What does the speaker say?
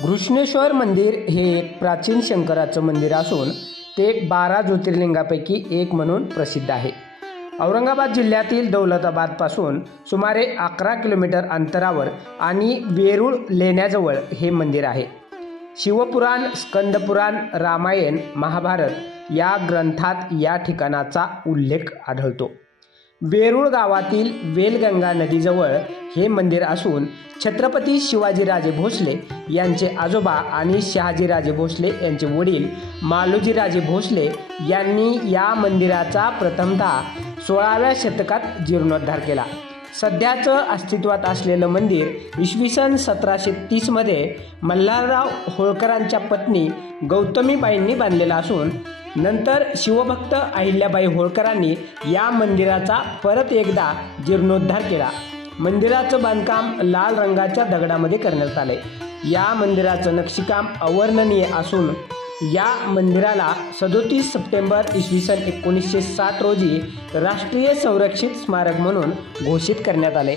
घृष्णेश्वर मंदिर हे एक प्राचीन शंकराचं मंदिर असून ते 12 ज्योतिर्लिंगापैकी एक म्हणून प्रसिद्ध आहे। औरंगाबाद जिल्ह्यातील दौलताबादपासून सुमारे 11 किलोमीटर अंतरावर आणि वेरूळ लेण्याजवळ हे मंदिर आहे। शिवपुराण, स्कंदपुराण, रामायण, महाभारत या ग्रंथात या ठिकाणाचा उल्लेख आढळतो। वेरूळ गावातील वेलगंगा नदीजवळ हे मंदिर असून छत्रपती शिवाजीराजे भोसले यांचे आजोबा आणि शहाजीराजे भोसले यांचे वडील मालोजीराजे भोसले यांनी या मंदिराचा प्रथमतः 16व्या शतकात जीर्णोद्धार केला। सध्याचं अस्तित्वात असलेलं मंदिर इसवी सन 1730 मध्ये मल्हारराव होळकरांच्या पत्नी गौतमीबाईंनी बांधलेलं असून नंतर शिवभक्त अहिल्याबाई होळकरांनी या मंदिराचा परत एकदा जीर्णोद्धार केला। मंदिराचं बांधकाम लाल रंगाच्या दगडामध्ये करण्यात आले। या मंदिराचं नक्षीकाम अवर्णनीय असून या मंदिराला 37 सप्टेंबर इसवी सन 1907 रोजी राष्ट्रीय संरक्षित स्मारक म्हणून घोषित करण्यात आले।